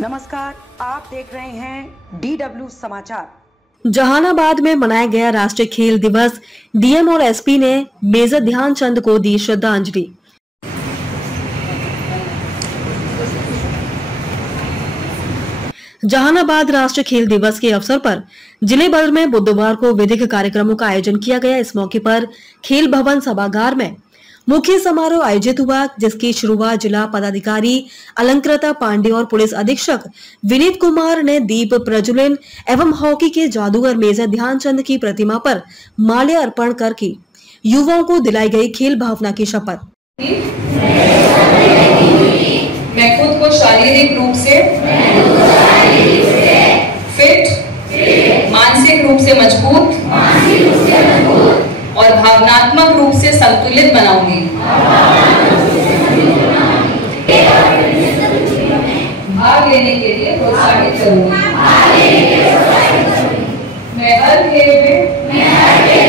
नमस्कार, आप देख रहे हैं DW समाचार। जहानाबाद में मनाया गया राष्ट्रीय खेल दिवस। डीएम और एसपी ने मेजर ध्यानचंद को दी श्रद्धांजलि। जहानाबाद राष्ट्रीय खेल दिवस के अवसर पर जिले भर में बुधवार को विधिक कार्यक्रमों का आयोजन किया गया। इस मौके पर खेल भवन सभागार में मुख्य समारोह आयोजित हुआ, जिसकी शुरुआत जिला पदाधिकारी अलंकृता पांडे और पुलिस अधीक्षक विनीत कुमार ने दीप प्रज्वलन एवं हॉकी के जादूगर मेजर ध्यानचंद की प्रतिमा पर माल्य अर्पण कर की। युवाओं को दिलाई गई खेल भावना की शपथ। मैं खुद को शारीरिक रूप से फिट, मानसिक रूप से मजबूत और भावनात्मक रूप से संतुलित बनाऊंगी। भाग लेने के लिए प्रोत्साहित करूंगी। मैं हर खेल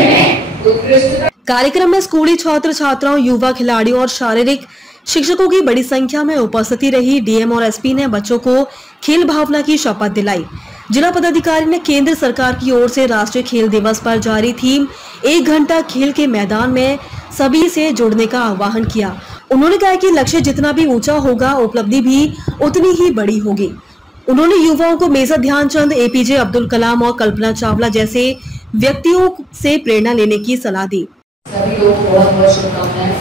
में उत्कृष्टता। कार्यक्रम में स्कूली छात्र छात्राओं, युवा खिलाड़ियों और शारीरिक शिक्षकों की बड़ी संख्या में उपस्थिति रही। डीएम और एसपी ने बच्चों को खेल भावना की शपथ दिलाई। जिला पदाधिकारी ने केंद्र सरकार की ओर से राष्ट्रीय खेल दिवस पर जारी थीम 1 घंटा खेल के मैदान में सभी से जुड़ने का आह्वान किया। उन्होंने कहा कि लक्ष्य जितना भी ऊंचा होगा, उपलब्धि भी उतनी ही बड़ी होगी। उन्होंने युवाओं को मेजर ध्यानचंद, एपीजे अब्दुल कलाम और कल्पना चावला जैसे व्यक्तियों से प्रेरणा लेने की सलाह दी। सभी लोग बहुत बहुत शुभकामनाएं।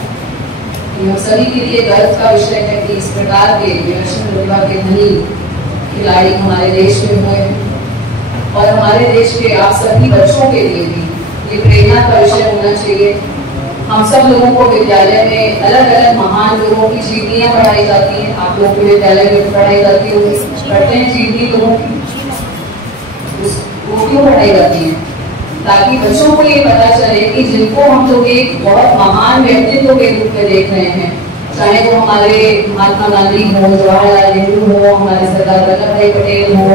हम सभी के लिए गर्व का विषय है कि इस प्रकार के विलक्षण प्रतिभा के धनी खिलाड़ी हमारे देश में हुए हैं और हमारे देश के आप सभी बच्चों के लिए भी ये प्रेरणा का विषय होना चाहिए। हम सब लोगों को विद्यालय में अलग अलग महान लोगों की जीवनियां पढ़ाई जाती हैं। आप लोग के विद्यालय में पढ़ाई जाती होगी, पढ़ते हैं जीवनी लोगों की, वो क्यों पढ़ाई जाती है? ताकि बच्चों को ये पता चले कि जिनको हम लोग एक बहुत महान व्यक्तित्व के रूप में देख रहे हैं, चाहे वो हमारे महात्मा गांधी हो, जवाहरलाल नेहरू हो, हमारे सरदार वल्लभ भाई पटेल हो,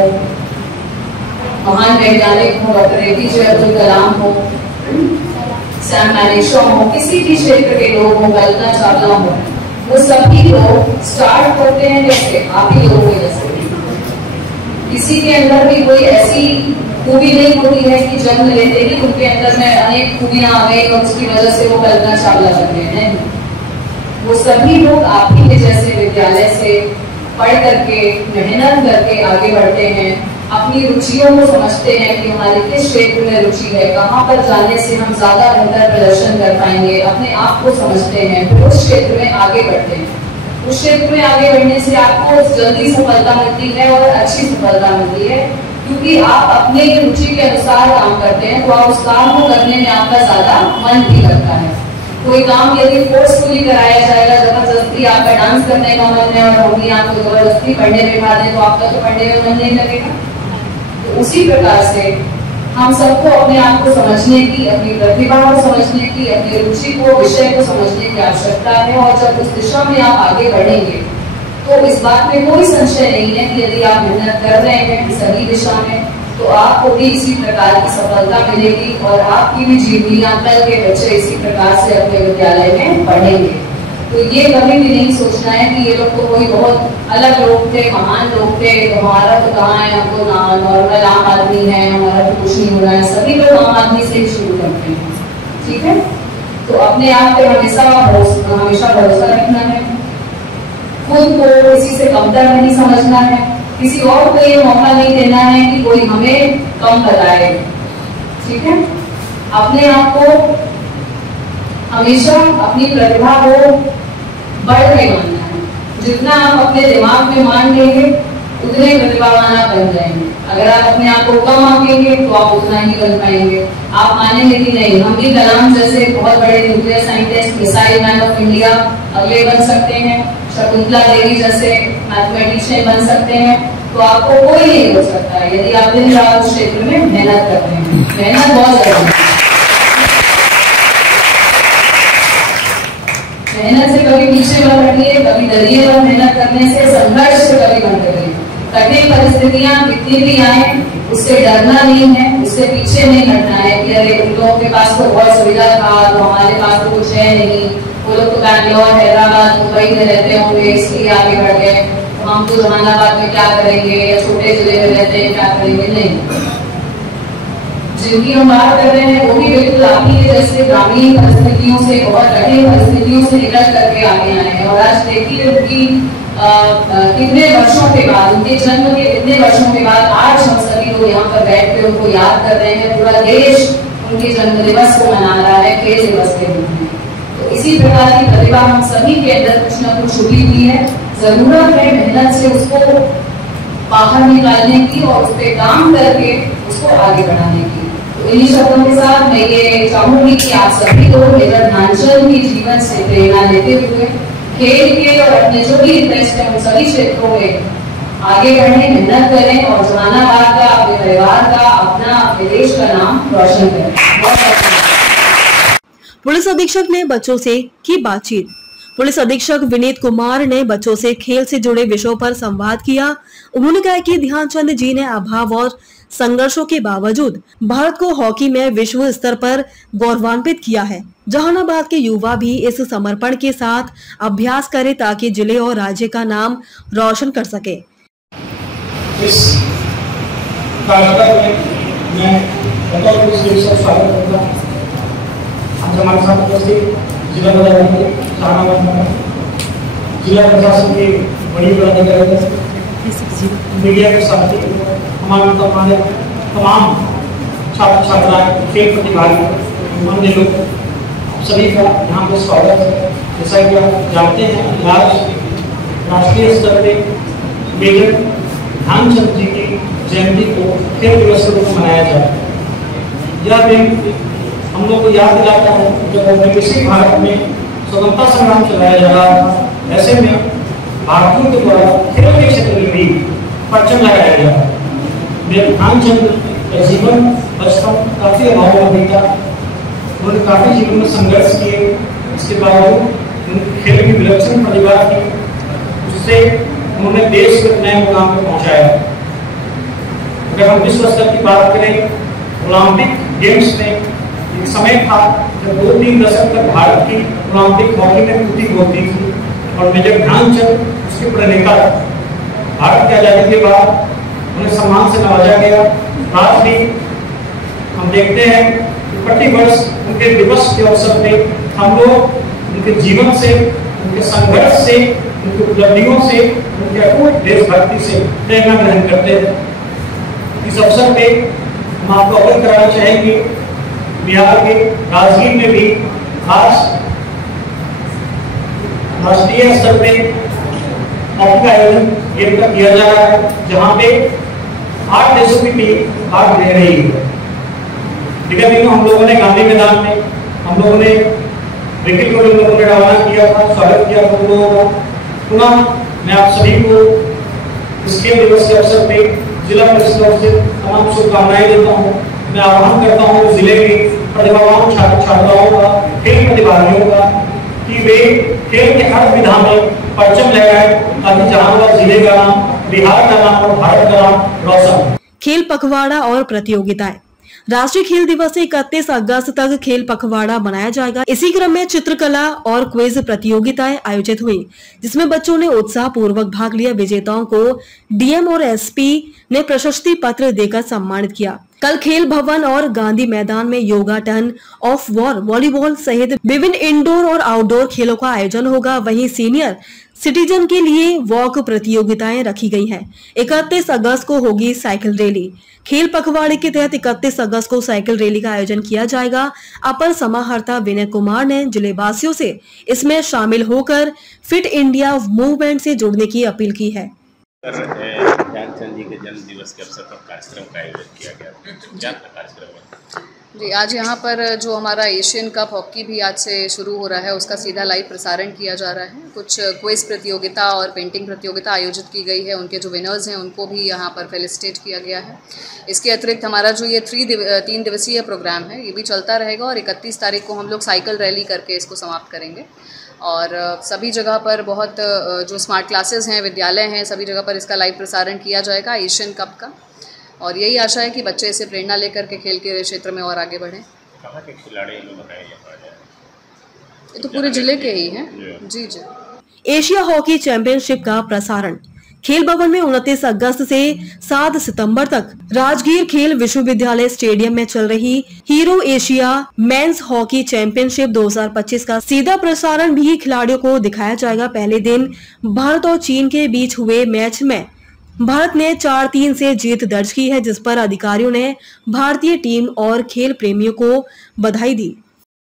महान वैज्ञानिक हो, डॉक्टर एपीजे अब्दुल कलाम हो, सैम मैनेक्शॉ हो, किसी भी क्षेत्र के लोग हो, कल्पना चावला हो, वो सभी लोग स्टार्ट करते हैं जैसे आप ही लोगों के जैसे। किसी के अंदर भी कोई ऐसी खूबी नहीं होती है कि जन्म लेते ही उनके अंदर में अनेक खूबियां आ गई और उसकी वजह से वो कल्पना चावला बन गए हैं। वो सभी लोग आप ही के जैसे विद्यालय से पढ़ करके, मेहनत करके आगे बढ़ते हैं, अपनी रुचियों को समझते हैं कि हमारे किस क्षेत्र में रुचि है, कहाँ पर जाने से हम ज्यादा बेहतर प्रदर्शन कर पाएंगे, अपने आप को समझते हैं, फिर उस क्षेत्र में आगे बढ़ते हैं। उस क्षेत्र में आगे बढ़ने से आपको जल्दी सफलता मिलती है और अच्छी सफलता मिलती है, क्योंकि आप अपने रुचि के अनुसार काम करते हैं, तो आप उस काम को करने में आपका ज्यादा मन भी लगता है। कोई काम यदि फोर्सफुली कराया जाएगा, जबरदस्ती आपका डांस करने का मन है और मम्मी आपको जबरदस्ती पढ़ने में बिठा दे, तो आपका तो पढ़ने में मन नहीं लगेगा। तो उसी प्रकार से हम सबको अपने आप को समझने की, अपनी प्रतिभा को समझने की, अपनी रुचि को, विषय को समझने की आवश्यकता है। और जब उस दिशा में आप आगे बढ़ेंगे तो इस बात में कोई संशय नहीं है कि यदि आप मेहनत कर रहे हैं सही दिशा में, तो आपको भी इसी प्रकार की सफलता मिलेगी और आपकी भी जीवनियां, कल के बच्चे इसी प्रकार से अपने विद्यालय में पढ़ेंगे। तो ये कभी भी नहीं सोचना है कि ये लोग तो कोई बहुत अलग लोग थे, महान लोग थे, तो हमारा तो कहाँ है, हम तो नॉर्मल आम आदमी है, हमारा तो कुछ नहीं हो रहा है। सभी लोग आम आदमी से ही शुरू करते हैं, ठीक है? तो अपने आप पे हमेशा भरोसा रखना है, खुद को किसी से कमतर नहीं समझना है, किसी और को ये मौका नहीं देना है कि कोई हमें कम बताए, ठीक है? अपने आप को हमेशा अपनी प्रतिभा को बढ़ के मानना है। जितना आप अपने दिमाग में मान लेंगे उतने प्रतिभावान आप बन जाएंगे। अगर आप अपने आप को कम आंकेंगे तो आप उतना ही बन पाएंगे। आप मानेंगे कि नहीं, हम भी कलाम जैसे बहुत बड़े nuclear scientist, missile man of India अगले बन सकते हैं, शकुंतला देवी जैसे मैथमेटिशियन बन सकते हैं, तो आपको कोई नहीं रोक सकता है यदि आप दिन रात उस क्षेत्र में मेहनत करते हैं। मेहनत बहुत जरूरी है। मेहनत से कभी पीछे मत हटिए, कभी डरिए मत। मेहनत करने से, संघर्ष से कभी मत डरिए। कठिन परिस्थितियां कितनी भी आए उससे डरना नहीं है, उससे पीछे नहीं हटना है कि अरे उन लोगों के पास तो बहुत सुविधा था तो हमारे पास तो कुछ है नहीं, वो लोग तो बैंगलोर, हैदराबाद, मुंबई में रहते होंगे इसलिए आगे बढ़ गए, हम तो जहानाबाद में क्या करेंगे या छोटे जिले में रहते हैं क्या करेंगे, नहीं। जिनकी हम बात कर रहे हैं वो भी बिल्कुल आप ही जैसे ग्रामीण परिस्थितियों से, बहुत कठिन परिस्थितियों से निकल करके आगे आए हैं। और आज देखिए उनकी कितने वर्षों के बाद, उनके जन्म के कितने वर्षों के बाद आज हम सभी लोग यहाँ पर बैठ के उनको याद कर रहे हैं। पूरा देश उनके जन्म दिवस को मना रहा है खेल दिवस के रूप में। तो इसी प्रकार की प्रतिभा हम सभी के अंदर कुछ न कुछ छुपी हुई है, जरूरत है मेहनत से उसको बाहर निकालने की और उस पर काम करके उसको आगे बढ़ाने की। तो इन्हीं शब्दों के साथ मैं ये चाहूंगी कि आप सभी लोग मेजर ध्यानचंद के जीवन से प्रेरणा लेते हुए खेल के और अपने जो भी इंटरेस्ट है उन सभी क्षेत्रों में आगे बढ़े, मेहनत करें और जहानाबाद का, अपने परिवार का, अपना, अपने देश का नाम रोशन करें। पुलिस अधीक्षक ने बच्चों से की बातचीत। पुलिस अधीक्षक विनीत कुमार ने बच्चों से खेल से जुड़े विषयों पर संवाद किया। उन्होंने कहा कि ध्यानचंद जी ने अभाव और संघर्षों के बावजूद भारत को हॉकी में विश्व स्तर पर गौरवान्वित किया है। जहानाबाद के युवा भी इस समर्पण के साथ अभ्यास करें ताकि जिले और राज्य का नाम रोशन कर सके। इस कार्यक्रम में मैं बतौर पुलिस अधीक्षक स्वागत करता हूँ। आज हमारे साथ उपस्थित जिला पदाधिकारी जहानाबाद, जिला प्रशासन के बड़ी पदाधिकारी, मीडिया के साथी, हमारे तमाम छात्र छात्राएं, खेल प्रतिभागी, अन्य लोग, सभी का यहाँ पे स्वागत है। जैसा कि आप जानते हैं आज राष्ट्रीय स्तर पर मेजर ध्यानचंद जी की जयंती को खेल दिवस के रूप में मनाया जाए। यह दिन हम लोग को याद दिलाता है जब औपनिवेशिक भारत में स्वतंत्रता संग्राम चलाया जा रहा था, ऐसे में भारतीयों के द्वारा खेल के क्षेत्र में भी परचम लगाया गया। मेरे ध्यानचंद का जीवन बचपन काफी अभाववादी था। उन्होंने काफी जीवन में संघर्ष किए, इसके बावजूद खेल की विलक्षण प्रतिभा थी, उससे उन्होंने देश को नए मुकाम पर पहुंचाया। अगर हम विश्व स्तर की बात करें, ओलंपिक गेम्स में एक समय था जब 2-3 दशक तक भारत की ओलंपिक हॉकी में कुटी होती थी और मेजर ध्यानचंद उसके प्रणेता। भारत की आजादी के बाद उन्हें सम्मान से नवाजा गया। आज भी हम देखते हैं कि प्रति वर्ष उनके दिवस के अवसर पे हम लोग उनके जीवन से, उनके संघर्ष से, उनकी उपलब्धियों से, उनके अटूट देशभक्ति से प्रेरणा ग्रहण करते हैं। इस अवसर पे हम आपको अवगत कराना चाहेंगे, बिहार के राजगीर में भी आज राष्ट्रीय स्तर पे हॉकी का आयोजन गेम का किया जा रहा है, जहाँ पे 8 देशों की टीम भाग ले रही है। विगत दिनों हम लोगों ने गांधी मैदान में हम लोगों ने विकेट को लोगों ने रवाना किया था, स्वागत किया था लोगों का। पुनः मैं आप सभी को इस खेल दिवस के अवसर पे जिला पुलिस की ओर से तमाम शुभकामनाएं देता हूँ। मैं आह्वान करता हूँ जिले के प्रतिभावान छात्र छात्राओं का, खेल प्रतिभागियों का, कि वे खेल के हर विधा में परचम लगाए ताकि जहानाबाद जिले का नाम, बिहार का नाम और भारत का नाम रोशन। खेल पखवाड़ा और प्रतियोगिताएं। राष्ट्रीय खेल दिवस से 31 अगस्त तक खेल पखवाड़ा मनाया जाएगा। इसी क्रम में चित्रकला और क्विज प्रतियोगिताएं आयोजित हुई, जिसमें बच्चों ने उत्साह पूर्वक भाग लिया। विजेताओं को डीएम और एसपी ने प्रशस्ति पत्र देकर सम्मानित किया। कल खेल भवन और गांधी मैदान में yoga, turn off war, volleyball सहित विभिन्न इंडोर और आउटडोर खेलों का आयोजन होगा। वहीं सीनियर सिटीजन के लिए वॉक प्रतियोगिताएं रखी गई हैं। 31 अगस्त को होगी साइकिल रैली। खेल पखवाड़े के तहत 31 अगस्त को साइकिल रैली का आयोजन किया जाएगा। अपर समाहर्ता विनय कुमार ने जिलेवासियों से इसमें शामिल होकर फिट इंडिया मूवमेंट से जुड़ने की अपील की है। ध्यानचंद जी के जन्म दिवस के अवसर पर कार्यक्रम का आयोजन किया गया। क्या कार्यक्रम है? जी, आज यहाँ पर जो हमारा एशियन कप हॉकी भी आज से शुरू हो रहा है, उसका सीधा लाइव प्रसारण किया जा रहा है। कुछ क्विज प्रतियोगिता और पेंटिंग प्रतियोगिता आयोजित की गई है। उनके जो विनर्स हैं उनको भी यहाँ पर फेलिसिटेट किया गया है। इसके अतिरिक्त हमारा जो ये 3 दिवसीय प्रोग्राम है ये भी चलता रहेगा और 31 तारीख को हम लोग साइकिल रैली करके इसको समाप्त करेंगे। और सभी जगह पर बहुत जो स्मार्ट क्लासेस हैं, विद्यालय हैं, सभी जगह पर इसका लाइव प्रसारण किया जाएगा एशियन कप का। और यही आशा है कि बच्चे इसे प्रेरणा लेकर के खेल के क्षेत्र में और आगे बढ़ें। कहाँ के खिलाड़ी बताए जाए? ये तो पूरे जिले के ही हैं। जी जी। एशिया हॉकी चैंपियनशिप का प्रसारण खेल भवन में 29 अगस्त से 7 सितंबर तक राजगीर खेल विश्वविद्यालय स्टेडियम में चल रही hero Asia men's hockey championship 2025 का सीधा प्रसारण भी खिलाड़ियों को दिखाया जाएगा। पहले दिन भारत और चीन के बीच हुए मैच में भारत ने 4-3 से जीत दर्ज की है, जिस पर अधिकारियों ने भारतीय टीम और खेल प्रेमियों को बधाई दी।